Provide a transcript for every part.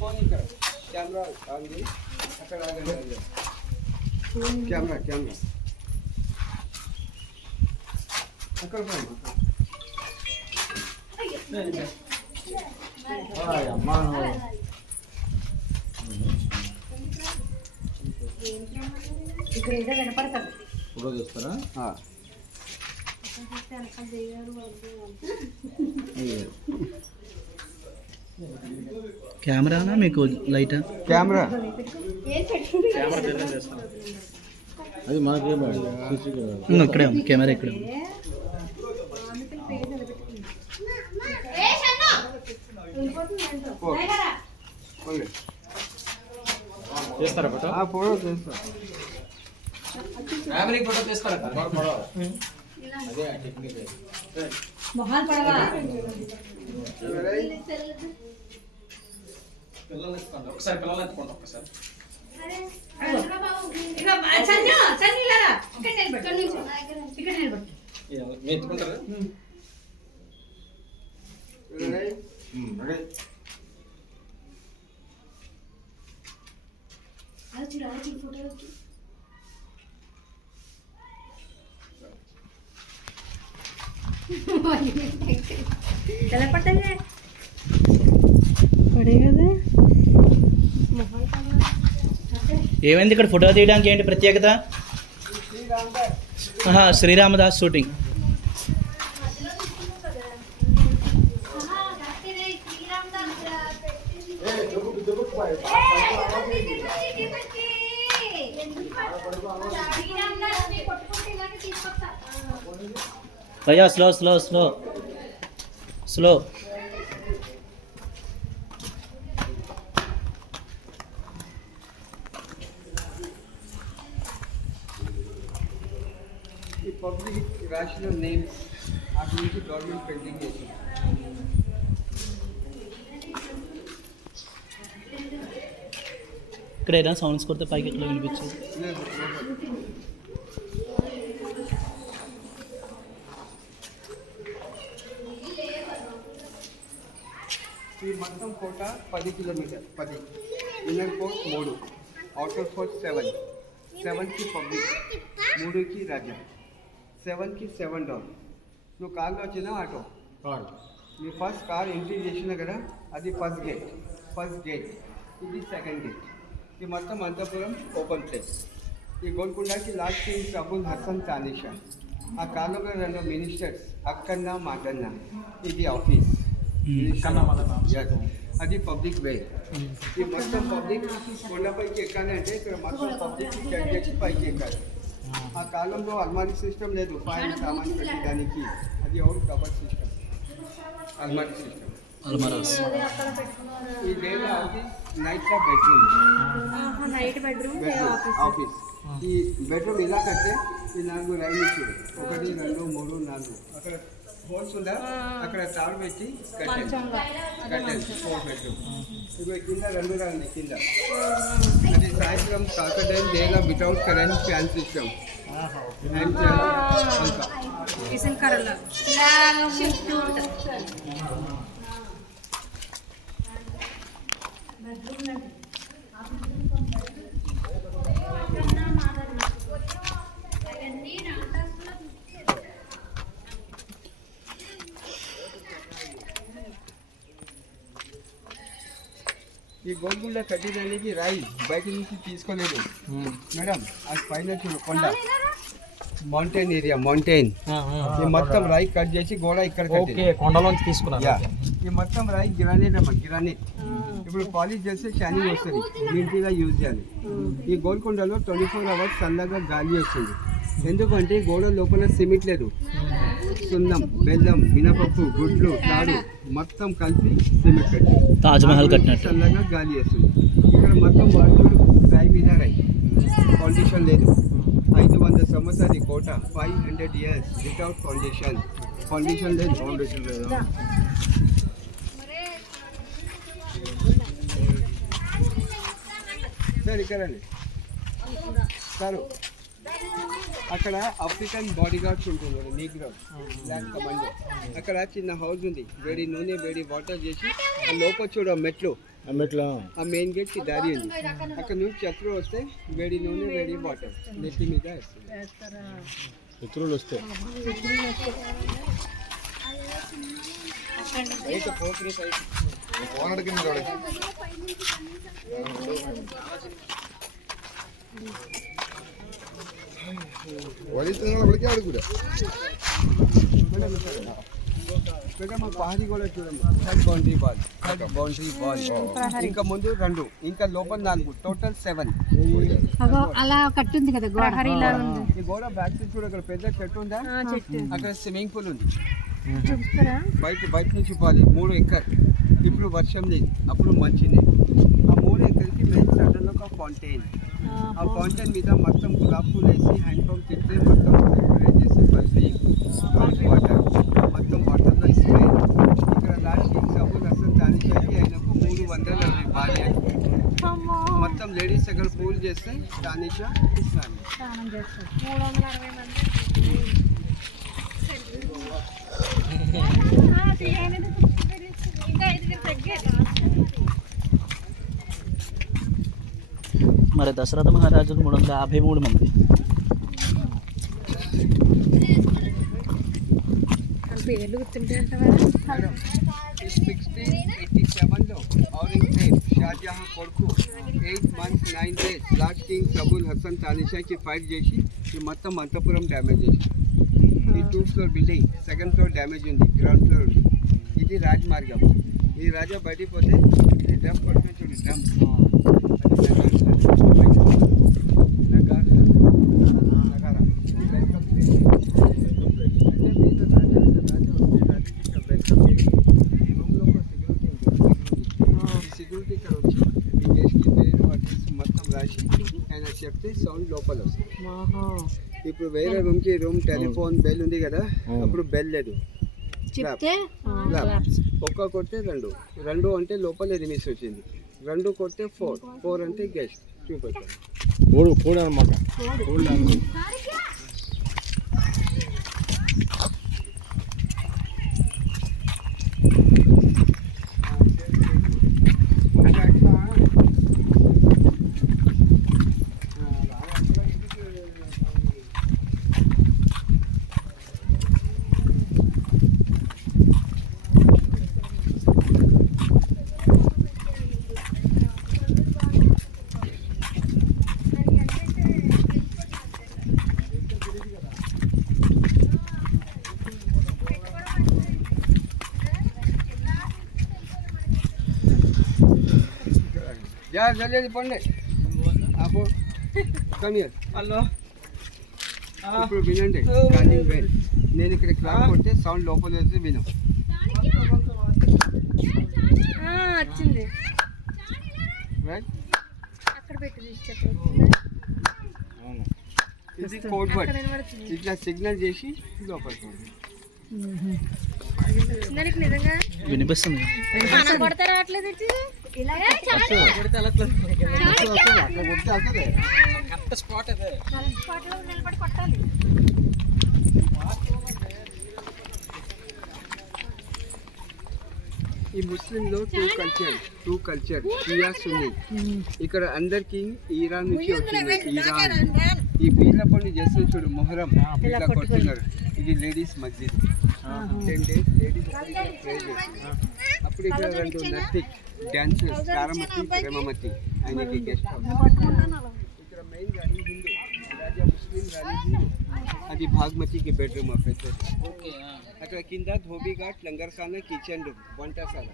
Phone ఇక్కడ camera ఆగి అక్కడ ఆగండి. కెమెరా అక్కడ అమ్మా ఇక్కడ ఏదో వినపడతాడు. ఫోటో చూస్తారా? కెమెరానా మీకు లైటా? కెమెరా అది మనకి ఇక్కడే ఉంది కెమెరా, ఇక్కడే ఉంది. చేస్తారా ఫోటో? ఫోటో చేస్తారు. ఫ్యామిలీ ఫోటో తీస్తారా? అదే టెక్నిక్. మొహాలు పడవా? ఒకసారి పిల్లలు ఎత్తుకోండి. ఒకసారి ఎత్తుకుంటారా? తెల్లపడ్డా పడే కదా. ఏమైంది ఇక్కడ ఫోటో తీయడానికి? ఏంటి ప్రత్యేకత? శ్రీరామదాస్ షూటింగ్. భయ్యా స్లో స్లో స్లో స్లో. ఈ పబ్లిక్ రాసిన నేమ్స్ అటు నుంచి గవర్నమెంట్ పెయింటింగ్ చేసింది. ఇక్కడ ఏదైనా సౌండ్స్ కొడితే పైకి ఎట్లా వినిపించింది? ఈ మొత్తం కోట 10 kilometre. 10 inner court 3, outer court 7. 7కి పబ్లిక్, 3కి రాజ్యం. 7కి 7 డోర్. నువ్వు కార్లో వచ్చినా ఆటో నీ ఫస్ట్ కార్ ఎంట్రీ చేసినా కదా, అది ఫస్ట్ గేట్. ఇది సెకండ్ గేట్. ఈ మొత్తం అంతపురం ఓపెన్ ప్లేస్. ఈ గోల్కొండకి లాస్ట్ కింగ్ అబుల్ హసన్ తానిషా. ఆ కార్లో కూడా 2 మినిస్టర్స్, అక్కన్న మాటన్న. ఇది ఆఫీస్. అది పబ్లిక్ వే. ఈ మొత్తం పబ్లిక్ కొండపైకి ఎక్కాలి అంటే ఇక్కడ మొత్తం పబ్లిక్ చెక్ చేసి పైకి ఎక్కాలి. ఆ కాలంలో అల్మారీ సిస్టమ్ లేదు, ఫైల్ సామాన్ పెట్టడానికి. అది అవుట్ డబల్ సిస్టమ్, అల్మారీ సిస్టమ్. ఈ డేలో ఆఫీస్, నైట్లో బెడ్రూమ్. ఆఫీస్. ఈ బెడ్రూమ్ ఇలా కడితే ఈ 4 లైన్లు చూడు. 1, 2, 3, 4. అక్కడ హోల్స్ ఉందా, అక్కడ తాడు పెట్టి కట్టాలి. 4 బెడ్రూమ్. ఇప్పుడు కింద 2 రాండి కింద. అది సాయంత్రం కాకటైల్ డేలో వితౌట్ కరెంట్ ఫ్యాన్ సిస్టమ్. ఈ గోల్కొండ కట్టడానికి రాయి బయట నుంచి తీసుకోలేదు మేడం. అది పైన చూడు కొండ, మౌంటైన్ ఏరియా, మౌంటైన్. ఈ మొత్తం రాయి కట్ చేసి గోడ ఇక్కడ కొండలోంచి తీసుకున్నా. ఈ మొత్తం రాయి గ్రానైట్ అమ్మ, గ్రానైట్. ఇప్పుడు పాలిష్ చేస్తే షైనింగ్ వస్తుంది, నీట్గా యూజ్ చేయాలి. ఈ గోల్కొండలో 24 hours చల్లగా గాలి వస్తుంది. ఎందుకంటే గోడ లోపల సిమెంట్ లేదు, సున్నం, బెల్లం, మినపప్పు, గుడ్లు, తాడు మొత్తం కలిపి సిమెంట్ కట్టి తాజ్మహల్ కట్టినట్టు చల్లగా గాలి వస్తుంది. ఇక్కడ మొత్తం వాళ్ళు రాయి మీద రాయి, ఫౌండేషన్ లేదు. 500 సంవత్సరాల కోట, 500 years వితౌట్ ఫౌండేషన్. ఫౌండేషన్ లేదు. సార్ ఇక్కడ సారు అక్కడ ఆఫ్రికన్ బాడీ గార్డ్స్ ఉంటుంది నీగ్రో ల్యాండ్ కమాండో. అక్కడ చిన్న హౌస్ ఉంది, వేడి నూనె వేడి వాటర్ చేసి ఆ లోపల చూడ మెట్లు ఆ మెయిన్ గేట్ కి దారి ఉంది. అక్కడ నుంచి శత్రువు వస్తే వేడి నూనె వేడి వాటర్ నెత్తి మీద వేస్తుంది. శత్రువులు వస్తే ఫోన్ అడిగింది వడితే అడుగురా మేడం మా పహారీ కూడా చూడండి, బౌండరీ బాల్ ఇంకా ముందు 2 ఇంకా లోపల 4 టోటల్ 7. అలా కట్టుంది కదా గోడ. ఈ గోడ బ్యాక్ సైడ్ చూడ అక్కడ పెద్ద చెట్టు ఉందా, అక్కడ స్విమ్మింగ్ పూల్ ఉంది. బయట నుంచి పోవాలి 3 ఎకర్. ఇప్పుడు వర్షం లేదు, అప్పుడు మంచినే. ఆ 3 ఎకర్కి మెయిన్ సెంటర్లో ఒక ఫౌంటైన్. ఆ ఫౌంటైన్ మీద మొత్తం గులాబ్ పూలు వేసి హ్యాండ్ పంప్ తిప్పితే మొత్తం డెకరేట్ చేసి పల్పింగ్ రోజ్ వాటర్ మొత్తం వాటర్లో స్ప్రే. ఇక్కడ లాస్ట్ కింగ్ సబ్బు అసలు దానికి ఆయనకు 300 భార్య. మొత్తం లేడీస్ అక్కడ పూలు చేస్తే దానిషా ఇస్తాను. మరి దశరథ మహారాజుకు 353 మంది. పేర్లు గుర్తుంటే 1687లో ఔరంగజేబ్ షాజహాన్ కొడుకు 8 months 9 days లాస్ట్ కింగ్ సబుల్ హసన్ తానిషాకి ఫైట్ చేసి ఈ మొత్తం అంతపురం డ్యామేజ్ చేసి ఈ 2 floor building 2nd floor damage ఉంది, గ్రౌండ్ ఫ్లోర్ ఉంది. ఇది రాజమార్గం. ఈ రాజా బయటికి పోతే ఇది డ్రమ్ కొడుకుని చూడు, డ్రమ్ సెక్యూరిటీ ఇక్కడ వచ్చి ఈ కేసుకి పేరు అడ్రస్ మొత్తం రాసి ఆయన చెప్తే సౌండ్ లోపల వస్తుంది. ఇప్పుడు వేరే రూమ్ టెలిఫోన్ బెల్ ఉంది కదా, అప్పుడు బెల్ లేదు, ఒక్క కొడితే 2 అంటే లోపల ఎనిమిస్ వచ్చింది, 2 కొడితే 4 అంటే గెస్ట్ చూపెట్టారు. 3 అన్నమాట. జల్దీ పండి అప్పుడు కమియర్. హలో, ఇప్పుడు వినండి కాలింగ్ బెల్. నేను ఇక్కడ క్లాక్ కొడితే సౌండ్ లోపల వేసి విను. వచ్చింది రైట్, అక్కడ పెట్టి ఇది కోడ్ వర్డ్. ఇట్లా సిగ్నల్ చేసి లోపలికి నిజంగా వినిపిస్తుంది. కొడతా రావట్లేదు నిలబడి కొట్టాలి. ఈ ముస్లింలో టూ కల్చర్ షియా సున్నీ. ఇక్కడ అందరికి ఇరాన్ నుంచి వచ్చింది. ఇరాన్ ఈ పీర్ల పండుగ చేస్తున్న చూడు, మొహరం ఇట్లా కొడుతున్నారు. ఇది లేడీస్ మస్జిద్. 10 days లేడీస్ ప్రే చేస్తున్నారు. అప్పుడు ఇక్కడ 2 నర్తిక్ డాన్సర్స్, తారమతి ప్రేమమతి ఆయనకి గెస్ట్ హౌస్. ఇక్కడ మెయిన్ రాణి హిందూ రాజా, ముస్లిం రాణి హిందూ, అది భాగ్మతికి బెడ్రూమ్ పెద్దది. అక్కడ కింద ధోబీ ఘాట్, లంగర్ఖానా, కిచెన్ రూమ్, వంటశాల.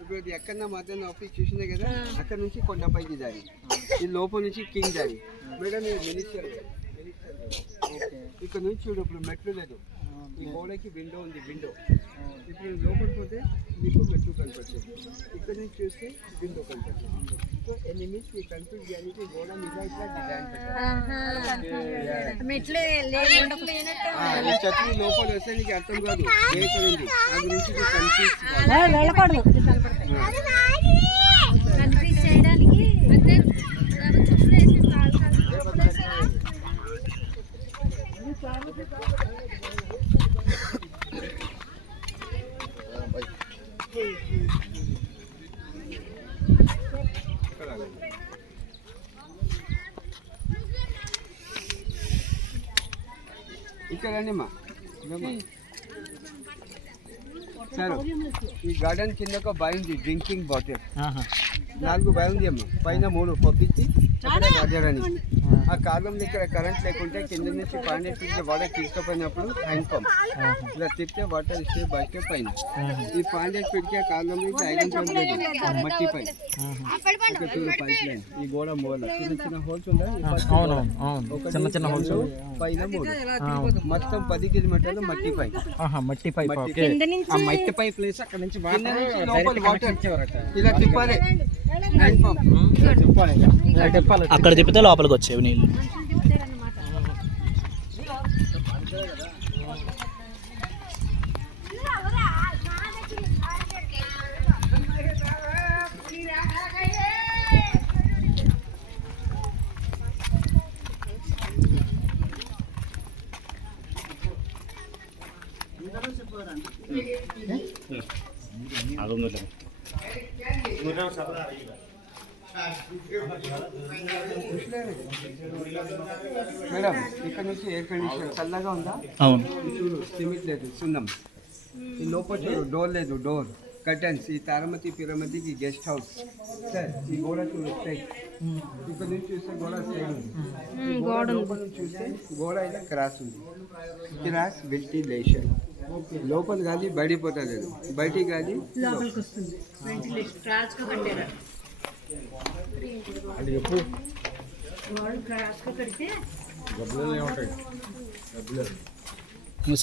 ఇప్పుడు అది ఎక్కడ మదన్ ఆఫీస్ చూసినా కదా, అక్కడ నుంచి కొండపైకి దారి, ఈ లోపల నుంచి కింగ్ దారి. మేడం ఇది మినిస్టర్. ఇక్కడ నుంచి చూడు, ఇప్పుడు మెట్లు లేదు, ఈ గోడకి విండో ఉంది. ఇప్పుడు లోపలికి పోతే మీకు మెట్లు కనపడుతుంది, ఇక్కడ నుంచి చూస్తే విండో కనపడుతుంది. సో ఎనిమిస్ ఈ కన్ఫ్యూజ్ చేయడానికి గోడ మీద ఇట్లా డిజైన్ పెట్టారు. ఈ చట్నీ లోపల వస్తే నీకు అర్థం కాదు, ఇక్కడ ఉంది, ఆ గురించి కన్ఫ్యూజ్ చేయడానికి ఇక్కడ రండి అమ్మా సార్ ఈ గార్డెన్ కింద ఒక బాయ్ ఉంది డ్రింకింగ్ వాటర్ 4 బాయ్ ఉంది అమ్మ పైన 3 పంపించి అక్కడ రాజారాణి ఆ కాలంలో ఇక్కడ కరెంట్ లేకుంటే కింద నుంచి 500 ఫీట్ వాటర్ తీసుకుపోయినప్పుడు హ్యాండ్ పంప్ ఇలా తిప్పితే వాటర్ ఇస్తే బయట పైన ఈ 500 ఫీట్ కే కాలంలో నుంచి ఐరన్ పంప్ లేదు మట్టి పైన ఇక్కడ చూడు పైప్ లైన్ ఈ గోడ మూల చిన్న చిన్న హోల్స్ ఉన్నాయి చిన్న చిన్న హోల్స్ పైన 3 మొత్తం 10 కిలోమీటర్లు మట్టి పైన మట్టి పైప్ ఆ మట్టి పైప్ ప్లేస్ అక్కడ నుంచి లోపల వాటర్ ఇలా తిప్పాలి హ్యాండ్ పంప్ అక్కడ తిప్పితే లోపలికి వచ్చేవి నీళ్ళు. మేడం ఇక్కడ నుంచి ఎయిర్ కండిషనర్ చల్లగా ఉందా? అవును. చూడు సిమెంట్ లేదు సున్నం ఈ లోపల చూడు డోర్ లేదు డోర్ కర్టన్స్ ఈ తారమతి పిరమతికి గెస్ట్ హౌస్ సార్ ఈ గోడ చూడు స్ట్రైట్ ఇక్కడ నుంచి చూస్తే గోడ స్ట్రైట్ ఉంది ఈ గోడ లోపల నుంచి చూస్తే గోడ అయితే క్రాస్ ఉంది క్రాస్ వెంటిలేషన్ లోపల గాలి బయటిపోతుంది లేదు బయటి గాలి లోపలికి వస్తుంది వెంటిలేషన్ క్రాస్ గా కట్టారు అది చెప్పు వాళ్ళు క్రాస్ గా కడితే గబ్బులు ఏముంటాయి గబ్బులు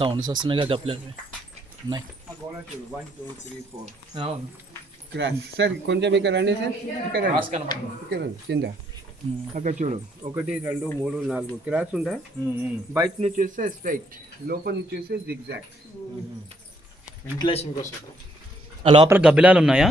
సౌండ్స్ వస్తున్నాయి గబ్బులు ఉన్నాయి. ఆ గోడ చూడు 1 2 3 4 అవును. క్రాస్ సార్ కొంచెం ఇక్కడ రండి సార్ ఇక్కడ ఇక్కడ రండి కింద అక్కడ చూడు 1 2 3 4 క్రాస్ ఉందా బయట నుంచి చూస్తే స్ట్రైట్ లోపల నుంచి చూస్తే జిగ్జాగ్ వెంటిలేషన్ కోసం ఆ లోపల గబ్బిలాలు ఉన్నాయా?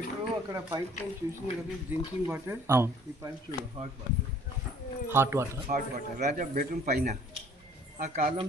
ఇప్పుడు అక్కడ పైప్ లైన్ చూసిన కదా డ్రింకింగ్ వాటర్ అవును. ఈ పైప్ చూడు హాట్ వాటర్ హాట్ వాటర్. రాజా బెడ్రూమ్ పైన ఆ కాలం